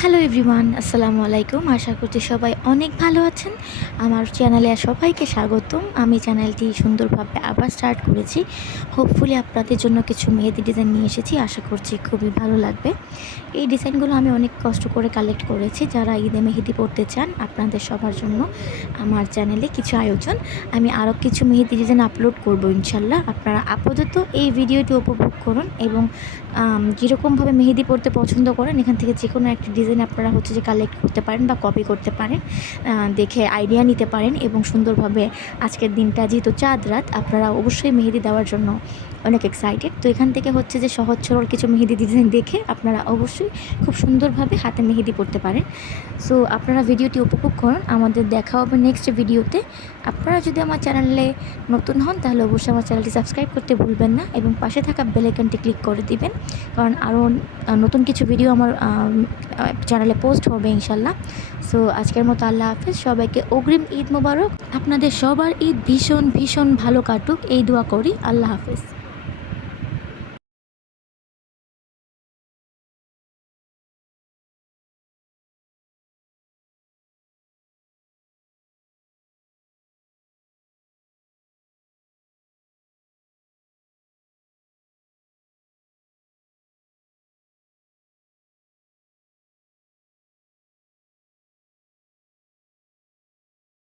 Hello everyone আসসালামু আলাইকুম আশা করছি সবাই অনেক ভালো আছেন। আমার চ্যানেলে সবাইকে স্বাগতম। আমি চ্যানেলটি সুন্দরভাবে আবার স্টার্ট করেছি। হোপফুলি আপনাদের জন্য কিছু মেহেদি ডিজাইন নিয়ে এসেছি। আশা করছি খুবই ভালো লাগবে। এই ডিজাইনগুলো আমি অনেক কষ্ট করে কালেক্ট করেছি। যারা ঈদে মেহেদি পড়তে চান, আপনাদের সবার জন্য আমার চ্যানেলে কিছু আয়োজন। আমি আরও কিছু মেহেদি ডিজাইন আপলোড করব ইনশাল্লাহ। আপনারা আপাতত এই ভিডিওটি উপভোগ করুন এবং যেরকমভাবে মেহেদি পড়তে পছন্দ করেন, এখান থেকে যে কোনো একটা আপনারা হচ্ছে যে কালেক্ট করতে পারেন বা কপি করতে পারেন দেখে আইডিয়া নিতে পারেন এবং সুন্দরভাবে আজকের দিনটা যেহেতু চাঁদ রাত, আপনারা অবশ্যই মেহেদি দেওয়ার জন্য অনেক এক্সাইটেড তো এখান থেকে হচ্ছে যে সহজ সরল কিছু মেহেদি ডিজাইন দেখে আপনারা অবশ্যই খুব সুন্দরভাবে হাতে মেহেদি পড়তে পারেন। সো আপনারা ভিডিওটি উপভোগ করুন। আমাদের দেখা হবে নেক্সট ভিডিওতে। আপনারা যদি আমার চ্যানেলে নতুন হন, তাহলে অবশ্যই আমার চ্যানেলটি সাবস্ক্রাইব করতে ভুলবেন না এবং পাশে থাকা বেল আইকনটি ক্লিক করে দিবেন। কারণ আরও নতুন কিছু ভিডিও আমার চ্যানেলে পোস্ট হবে ইনশাল্লাহ। সো আজকের মতো আল্লাহ হাফিজ। সবাইকে অগ্রিম ঈদ মোবারক। আপনাদের সবার ঈদ ভীষণ ভীষণ ভালো কাটুক। এই দোয়া করি। আল্লাহ হাফেজ।